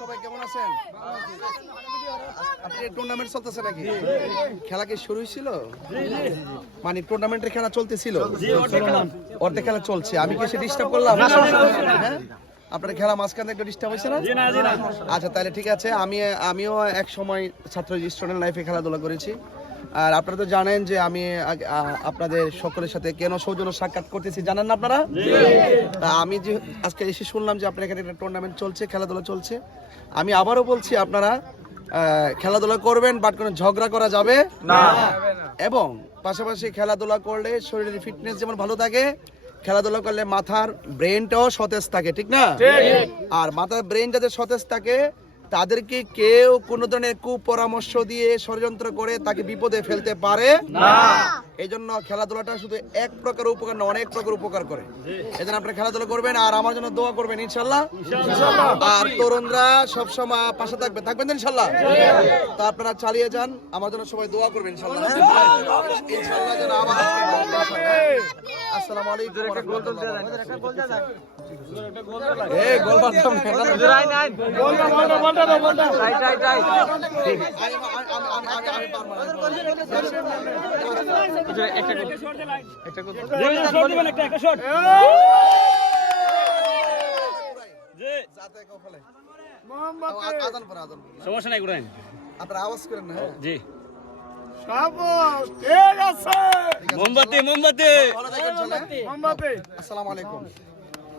সবাই কেমন আছেন? আপনি টুর্নামেন্ট চলতেছে নাকি? খেলা কি শুরু ছিল মানে টুর্নামেন্টের খেলা চলতেছিল? অর্ধেক খেলা চলছে। আমি কি সে ডিস্টার্ব করলাম? হ্যাঁ? আপনার খেলা মাঝখানে একটু ডিস্টার্ব হয়েছে না? আচ্ছা তাহলে ঠিক আছে। আমি আমিও এক সময় ছাত্র স্টুডেন্ট লাইফে খেলাধুলা করেছি। আর আপনারা তো জানেন যে আমি আপনাদের সকলের সাথে কেন সৌজন্য সাক্ষাৎ করতেছি জানেন না আপনারা? তা আমি যে আজকে এসে শুনলাম যে আপনার এখানে একটা টুর্নামেন্ট চলছে খেলাধুলা চলছে। আমি আবারও বলছি আপনারা খেলাধুলা করবেন বাট কোনো ঝগড়া করা যাবে না। এবং পাশাপাশি খেলাধুলা করলে শরীরের ফিটনেস যেমন ভালো থাকে খেলাধুলা করলে মাথার ব্রেনটাও সতেজ থাকে ঠিক না? আর মাথার ব্রেন যাতে সতেজ থাকে তাদেরকে কেউ কোনো ধরনের কুপরামর্শ দিয়ে ষড়যন্ত্র করে তাকে বিপদে ফেলতে পারে না। এই জন্য খেলাধুলাটা শুধু এক প্রকার উপকার না অনেক প্রকার উপকার করে এই জন্য আপনারা খেলাধুলা করবেন আর আমার জন্য দোয়া করবেন ইনশাল্লাহ আর তরুণরা সবসময় পাশে থাকবে থাকবেন ইনশাল্লাহ তা আপনারা চালিয়ে যান আমার জন্য সবাই দোয়া করবেন ইনশাল্লাহ ইনশাল্লাহ যেন আবার আসসালামু আলাইকুম এই গোল মারতাম। সমস্যা নাই করেন আপনারা আওয়াজ করেন না? জি। ঠিক মোমবাতি মোমবাতি। ভালো আসসালামু আলাইকুম।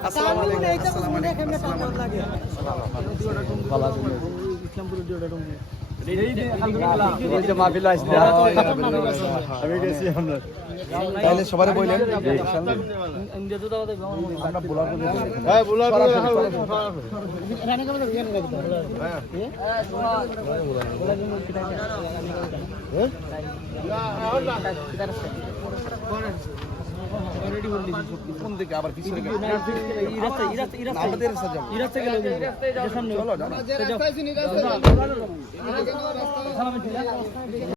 আসসালামু আলাইকুম আসসালামু আলাইকুম আসসালামু আলাইকুম তাহলে সবাই বললেন। আমরা বোলার হ্যাঁ? বোলার কোন দিকে? আবার পিছনে গেল? আমাদের জানা